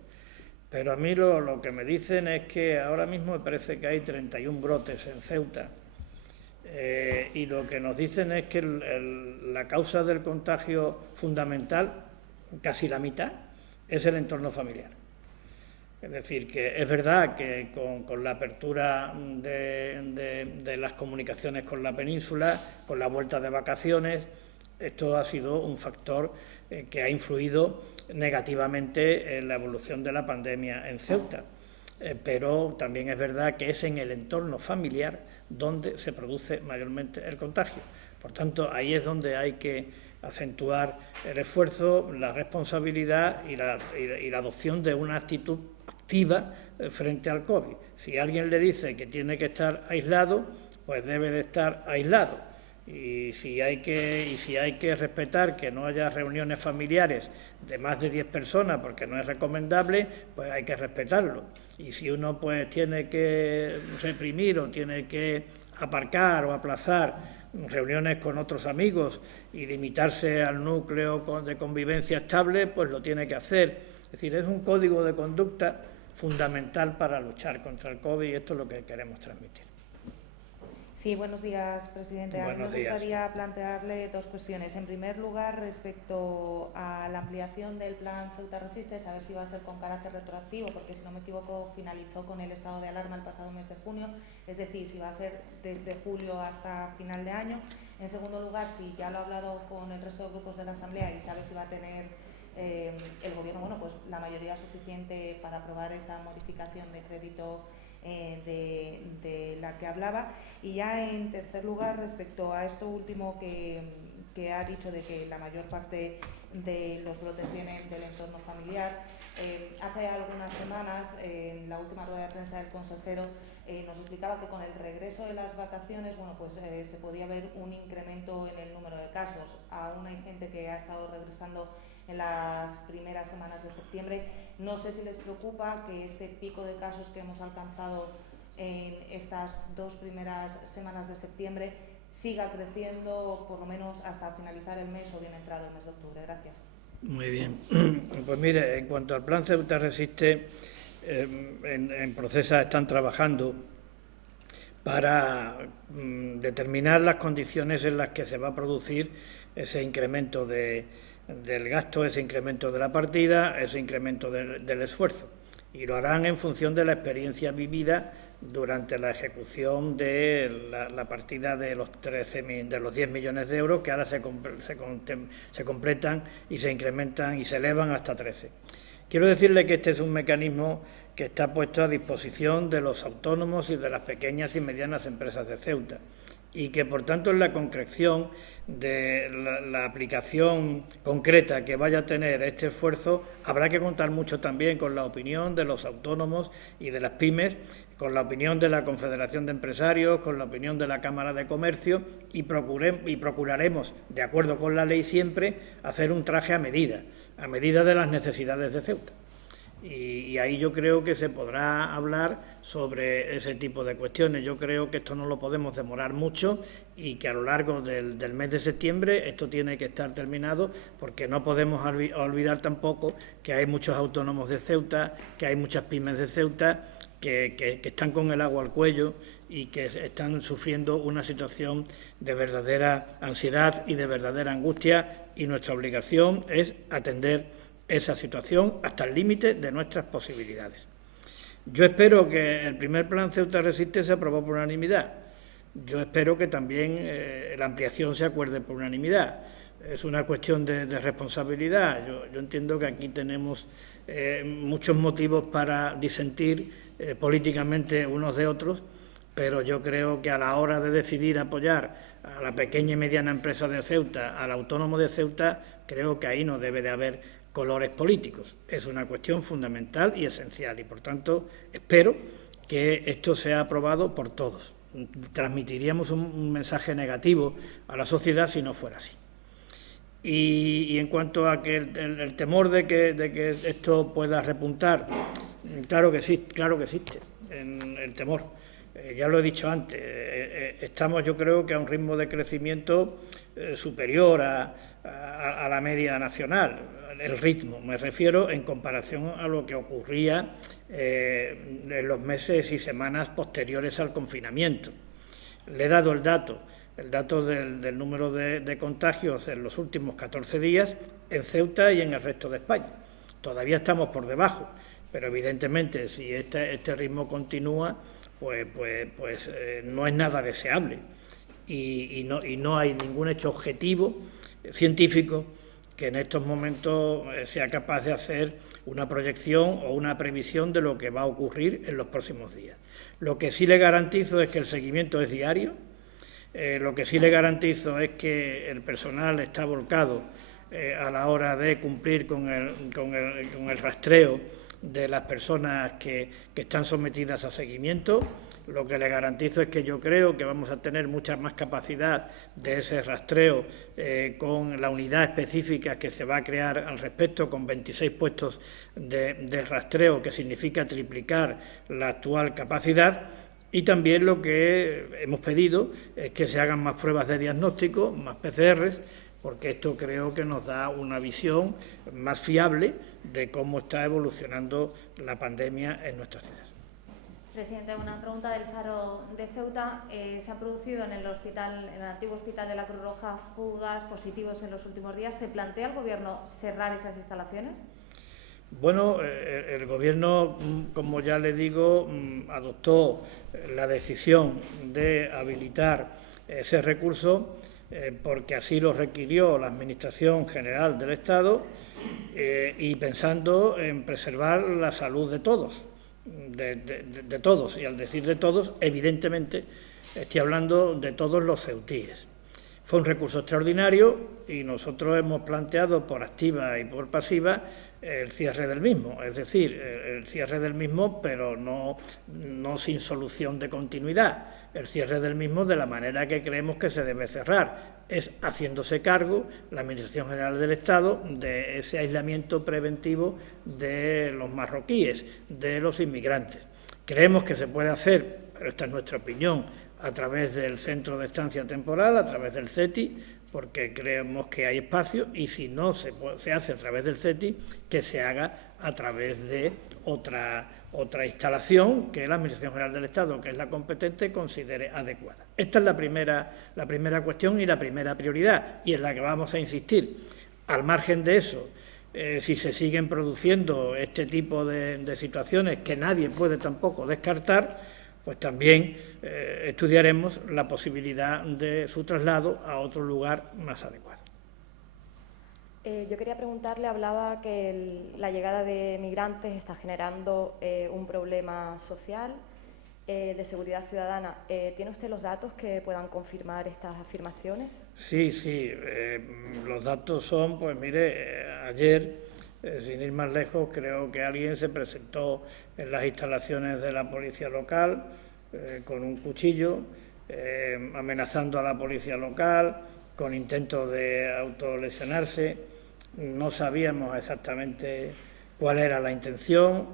Pero a mí lo que me dicen es que ahora mismo me parece que hay 31 brotes en Ceuta y lo que nos dicen es que la causa del contagio fundamental, casi la mitad, es el entorno familiar. Es decir, que es verdad que con la apertura de las comunicaciones con la península, con la vuelta de vacaciones, esto ha sido un factor que ha influido negativamente en la evolución de la pandemia en Ceuta. Pero también es verdad que es en el entorno familiar donde se produce mayormente el contagio. Por tanto, ahí es donde hay que acentuar el esfuerzo, la responsabilidad y la adopción de una actitud activa frente al COVID. Si alguien le dice que tiene que estar aislado, pues debe de estar aislado. Y si hay que respetar que no haya reuniones familiares de más de 10 personas porque no es recomendable, pues hay que respetarlo. Y si uno pues tiene que reprimir o tiene que aparcar o aplazar reuniones con otros amigos y limitarse al núcleo de convivencia estable, pues lo tiene que hacer. Es decir, es un código de conducta fundamental para luchar contra el COVID y esto es lo que queremos transmitir. Sí, buenos días, presidente. A mí me gustaría plantearle dos cuestiones. En primer lugar, respecto a la ampliación del plan Ceuta Resiste, saber si va a ser con carácter retroactivo, porque si no me equivoco finalizó con el estado de alarma el pasado mes de junio, es decir, si va a ser desde julio hasta final de año. En segundo lugar, si ya lo ha hablado con el resto de grupos de la Asamblea y sabe si va a tener el Gobierno pues la mayoría suficiente para aprobar esa modificación de crédito de la que hablaba. Y ya en tercer lugar, respecto a esto último que ha dicho de que la mayor parte de los brotes vienen del entorno familiar, hace algunas semanas, en la última rueda de prensa del consejero, nos explicaba que con el regreso de las vacaciones, se podía ver un incremento en el número de casos. Aún hay gente que ha estado regresando en las primeras semanas de septiembre. No sé si les preocupa que este pico de casos que hemos alcanzado en estas dos primeras semanas de septiembre siga creciendo por lo menos hasta finalizar el mes o bien entrado el mes de octubre. Gracias. Muy bien. Pues mire, en cuanto al plan Ceuta Resiste, en Procesa están trabajando para determinar las condiciones en las que se va a producir ese incremento del gasto, ese incremento de la partida, ese incremento del esfuerzo. Y lo harán en función de la experiencia vivida durante la ejecución de la partida de los 10 millones de euros que ahora se completan y se incrementan y se elevan hasta 13. Quiero decirle que este es un mecanismo que está puesto a disposición de los autónomos y de las pequeñas y medianas empresas de Ceuta y que, por tanto, en la concreción de la aplicación concreta que vaya a tener este esfuerzo, habrá que contar mucho también con la opinión de los autónomos y de las pymes, con la opinión de la Confederación de Empresarios, con la opinión de la Cámara de Comercio y procuraremos, de acuerdo con la ley siempre, hacer un traje a medida de las necesidades de Ceuta. Y ahí yo creo que se podrá hablar sobre ese tipo de cuestiones. Yo creo que esto no lo podemos demorar mucho y que a lo largo del mes de septiembre esto tiene que estar terminado, porque no podemos olvidar tampoco que hay muchos autónomos de Ceuta, que hay muchas pymes de Ceuta que están con el agua al cuello y que están sufriendo una situación de verdadera ansiedad y de verdadera angustia, y nuestra obligación es atender esa situación hasta el límite de nuestras posibilidades. Yo espero que el primer plan Ceuta Resiste se aprobó por unanimidad. Yo espero que también la ampliación se acuerde por unanimidad. Es una cuestión de responsabilidad. Yo entiendo que aquí tenemos muchos motivos para disentir políticamente unos de otros, pero yo creo que a la hora de decidir apoyar a la pequeña y mediana empresa de Ceuta, al autónomo de Ceuta, creo que ahí no debe de haber colores políticos. Es una cuestión fundamental y esencial y, por tanto, espero que esto sea aprobado por todos. Transmitiríamos un mensaje negativo a la sociedad si no fuera así. Y en cuanto a que el temor de que esto pueda repuntar, claro que sí, claro que existe el temor. Ya lo he dicho antes, estamos yo creo que a un ritmo de crecimiento superior a la media nacional. El ritmo, me refiero en comparación a lo que ocurría en los meses y semanas posteriores al confinamiento. Le he dado el dato del número de contagios en los últimos 14 días en Ceuta y en el resto de España. Todavía estamos por debajo, pero evidentemente si este ritmo continúa, pues no es nada deseable y no hay ningún hecho objetivo científico que en estos momentos sea capaz de hacer una proyección o una previsión de lo que va a ocurrir en los próximos días. Lo que sí le garantizo es que el seguimiento es diario, lo que sí le garantizo es que el personal está volcado a la hora de cumplir con el rastreo de las personas que están sometidas a seguimiento. Lo que le garantizo es que yo creo que vamos a tener mucha más capacidad de ese rastreo con la unidad específica que se va a crear al respecto, con 26 puestos de rastreo, que significa triplicar la actual capacidad. Y también lo que hemos pedido es que se hagan más pruebas de diagnóstico, más PCRs, porque esto creo que nos da una visión más fiable de cómo está evolucionando la pandemia en nuestra ciudad. Presidente, una pregunta del Faro de Ceuta. Se han producido en el antiguo hospital de la Cruz Roja fugas positivos en los últimos días. ¿Se plantea el Gobierno cerrar esas instalaciones? Bueno, el Gobierno, como ya le digo, adoptó la decisión de habilitar ese recurso porque así lo requirió la Administración General del Estado y pensando en preservar la salud de todos. De todos, y al decir de todos, evidentemente estoy hablando de todos los ceutíes. Fue un recurso extraordinario y nosotros hemos planteado por activa y por pasiva el cierre del mismo, es decir, el cierre del mismo, pero no sin solución de continuidad, el cierre del mismo de la manera que creemos que se debe cerrar, es haciéndose cargo la Administración General del Estado de ese aislamiento preventivo de los marroquíes, de los inmigrantes. Creemos que se puede hacer, pero esta es nuestra opinión, a través del Centro de Estancia Temporal, a través del CETI, porque creemos que hay espacio, y si no se hace a través del CETI, que se haga a través de otra instalación que la Administración General del Estado, que es la competente, considere adecuada. Esta es la primera cuestión y la primera prioridad, y en la que vamos a insistir. Al margen de eso, si se siguen produciendo este tipo de situaciones que nadie puede tampoco descartar, pues también estudiaremos la posibilidad de su traslado a otro lugar más adecuado. Yo quería preguntarle, hablaba que la llegada de migrantes está generando un problema social, de seguridad ciudadana. ¿Tiene usted los datos que puedan confirmar estas afirmaciones? Sí, los datos son, pues mire, ayer, sin ir más lejos, creo que alguien se presentó en las instalaciones de la policía local con un cuchillo, amenazando a la policía local, con intentos de autolesionarse. No sabíamos exactamente cuál era la intención,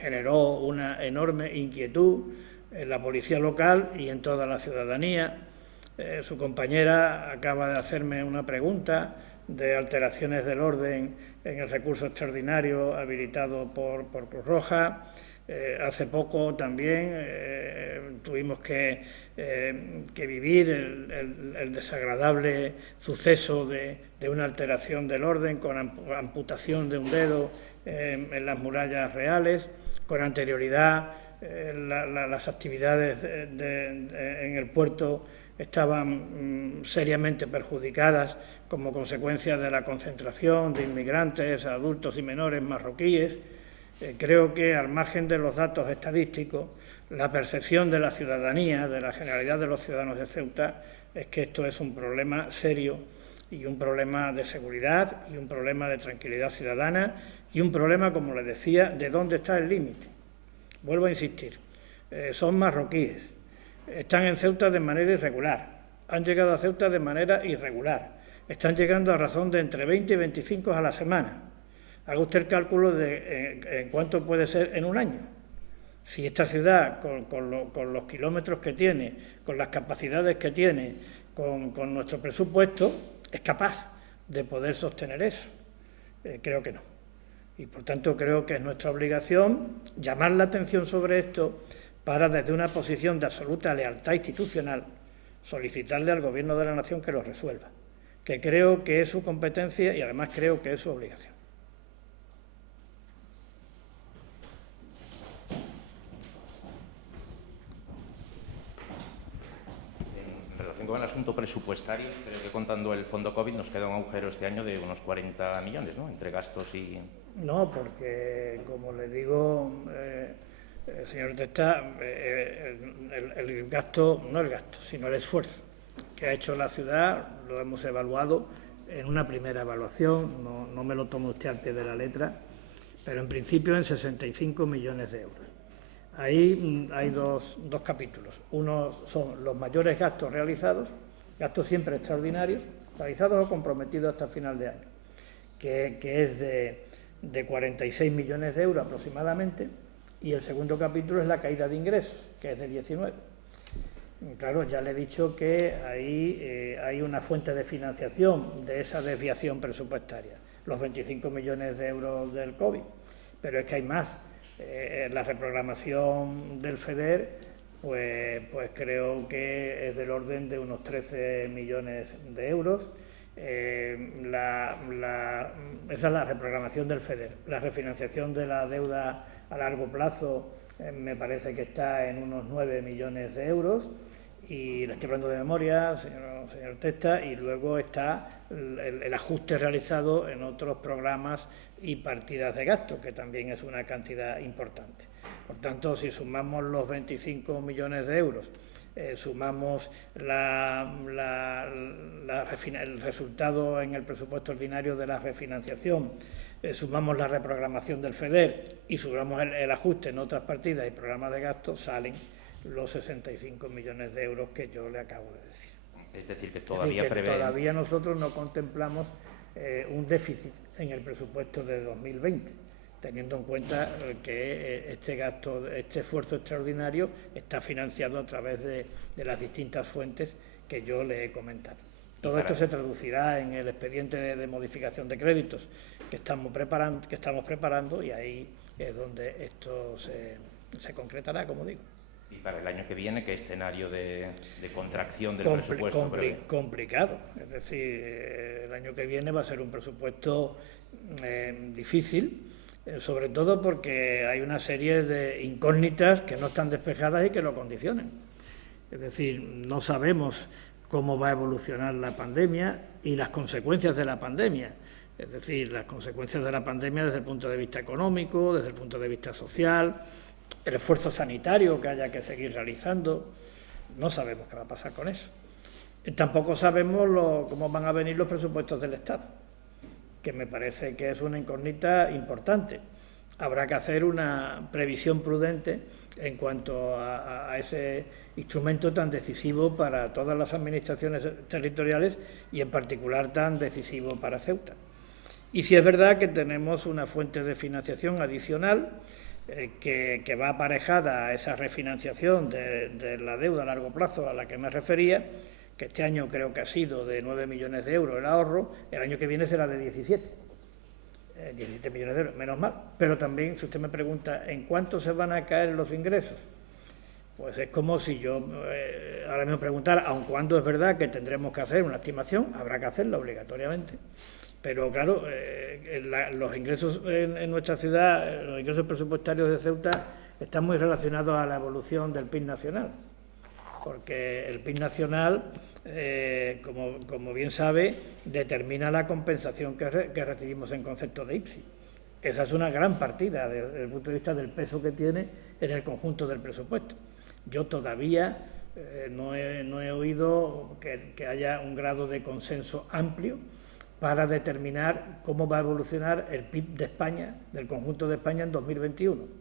generó una enorme inquietud en la policía local y en toda la ciudadanía. Su compañera acaba de hacerme una pregunta de alteraciones del orden en el recurso extraordinario habilitado por Cruz Roja. Hace poco también tuvimos que vivir el desagradable suceso de una alteración del orden con amputación de un dedo en las murallas reales. Con anterioridad las actividades en el puerto estaban seriamente perjudicadas como consecuencia de la concentración de inmigrantes, adultos y menores marroquíes. Creo que, al margen de los datos estadísticos, la percepción de la ciudadanía, de la generalidad de los ciudadanos de Ceuta, es que esto es un problema serio y un problema de seguridad y un problema de tranquilidad ciudadana y un problema, como les decía, de dónde está el límite. Vuelvo a insistir, son marroquíes, están en Ceuta de manera irregular, han llegado a Ceuta de manera irregular, están llegando a razón de entre 20 y 25 a la semana. Haga usted el cálculo de en cuánto puede ser en un año. Si esta ciudad, con los kilómetros que tiene, con las capacidades que tiene, con nuestro presupuesto, es capaz de poder sostener eso. Creo que no. Y, por tanto, creo que es nuestra obligación llamar la atención sobre esto para, desde una posición de absoluta lealtad institucional, solicitarle al Gobierno de la Nación que lo resuelva, que creo que es su competencia y además creo que es su obligación. En relación con el asunto presupuestario, creo que contando el fondo COVID nos queda un agujero este año de unos 40 millones, ¿no?, entre gastos y... No, porque, como le digo, señor Testa, el gasto, no el gasto, sino el esfuerzo que ha hecho la ciudad, lo hemos evaluado en una primera evaluación, no me lo tome usted al pie de la letra, pero en principio en 65 millones de euros. Ahí hay dos capítulos. Uno son los mayores gastos realizados, gastos siempre extraordinarios, realizados o comprometidos hasta final de año, que es de 46 millones de euros aproximadamente, y el segundo capítulo es la caída de ingresos, que es de 19. Claro, ya le he dicho que ahí hay una fuente de financiación de esa desviación presupuestaria, los 25 millones de euros del COVID, pero es que hay más. La reprogramación del FEDER, pues creo que es del orden de unos 13 millones de euros. Esa es la reprogramación del FEDER. La refinanciación de la deuda a largo plazo me parece que está en unos 9 millones de euros, y le estoy hablando de memoria, señor Testa, y luego está el ajuste realizado en otros programas y partidas de gasto, que también es una cantidad importante. Por tanto, si sumamos los 25 millones de euros, sumamos el resultado en el presupuesto ordinario de la refinanciación, sumamos la reprogramación del FEDER y sumamos el ajuste en otras partidas y programas de gasto, salen los 65 millones de euros que yo le acabo de decir. Es decir, que todavía nosotros no contemplamos un déficit en el presupuesto de 2020, teniendo en cuenta que este esfuerzo extraordinario está financiado a través de las distintas fuentes que yo le he comentado. Todo esto se traducirá en el expediente de modificación de créditos que estamos preparando, y ahí es donde esto se concretará, como digo. ¿Y para el año que viene qué escenario de contracción del presupuesto? Complicado. Es decir, el año que viene va a ser un presupuesto difícil, sobre todo porque hay una serie de incógnitas que no están despejadas y que lo condicionan. Es decir, no sabemos cómo va a evolucionar la pandemia y las consecuencias de la pandemia. Es decir, las consecuencias de la pandemia desde el punto de vista económico, desde el punto de vista social, el esfuerzo sanitario que haya que seguir realizando. No sabemos qué va a pasar con eso. Tampoco sabemos cómo van a venir los presupuestos del Estado, que me parece que es una incógnita importante. Habrá que hacer una previsión prudente en cuanto a ese instrumento tan decisivo para todas las administraciones territoriales y en particular tan decisivo para Ceuta. Y si es verdad que tenemos una fuente de financiación adicional que va aparejada a esa refinanciación de la deuda a largo plazo a la que me refería, que este año creo que ha sido de 9 millones de euros el ahorro, el año que viene será de 17 millones de euros, menos mal. Pero también, si usted me pregunta, ¿en cuánto se van a caer los ingresos? Pues es como si yo ahora mismo preguntara, aun cuando es verdad que tendremos que hacer una estimación, habrá que hacerla obligatoriamente. Pero claro, los ingresos en nuestra ciudad, los ingresos presupuestarios de Ceuta, están muy relacionados a la evolución del PIB nacional. Porque el PIB nacional, como bien sabe, determina la compensación que recibimos en concepto de IPSI. Esa es una gran partida desde el punto de vista del peso que tiene en el conjunto del presupuesto. Yo todavía no he oído que haya un grado de consenso amplio para determinar cómo va a evolucionar el PIB de España, del conjunto de España en 2021.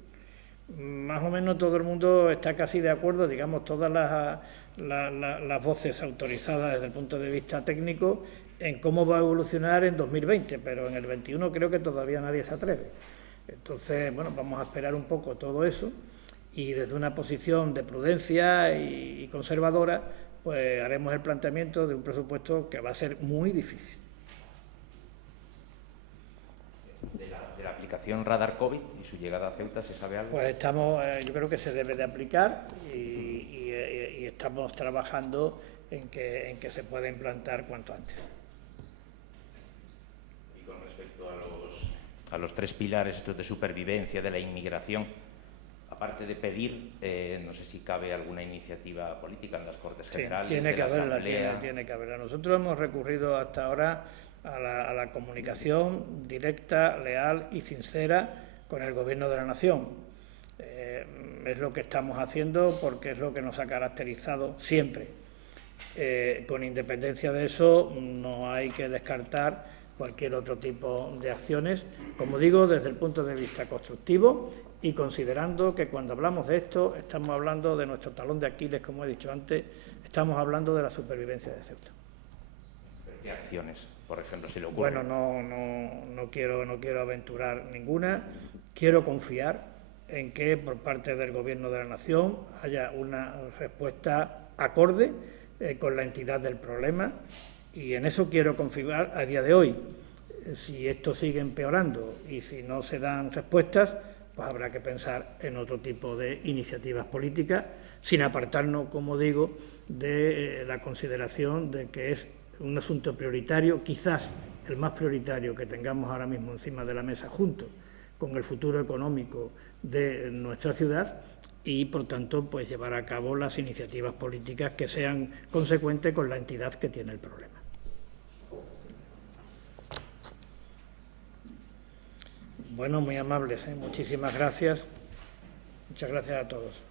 Más o menos todo el mundo está casi de acuerdo, digamos, todas las voces autorizadas desde el punto de vista técnico en cómo va a evolucionar en 2020, pero en el 21 creo que todavía nadie se atreve. Entonces, bueno, vamos a esperar un poco todo eso y desde una posición de prudencia y conservadora, pues haremos el planteamiento de un presupuesto que va a ser muy difícil. De la aplicación Radar COVID y su llegada a Ceuta, ¿se sabe algo? Pues yo creo que se debe de aplicar y y estamos trabajando en que se pueda implantar cuanto antes. Y con respecto a los 3 pilares estos de supervivencia de la inmigración, aparte de pedir, no sé si cabe alguna iniciativa política en las Cortes Generales, tiene que haberla. Nosotros hemos recurrido hasta ahora a la comunicación directa, leal y sincera con el Gobierno de la Nación. Es lo que estamos haciendo porque es lo que nos ha caracterizado siempre. Con independencia de eso, no hay que descartar cualquier otro tipo de acciones, como digo, desde el punto de vista constructivo y considerando que cuando hablamos de esto estamos hablando de nuestro talón de Aquiles, como he dicho antes, estamos hablando de la supervivencia de Ceuta. ¿Qué acciones, por ejemplo, si le ocurre? Bueno, no quiero aventurar ninguna. Quiero confiar en que por parte del Gobierno de la Nación haya una respuesta acorde con la entidad del problema, y en eso quiero confiar a día de hoy. Si esto sigue empeorando y si no se dan respuestas, pues habrá que pensar en otro tipo de iniciativas políticas, sin apartarnos, como digo, de la consideración de que es un asunto prioritario, quizás el más prioritario que tengamos ahora mismo encima de la mesa, junto con el futuro económico de nuestra ciudad, y, por tanto, pues llevar a cabo las iniciativas políticas que sean consecuentes con la entidad que tiene el problema. Bueno, muy amables, muchísimas gracias. Muchas gracias a todos.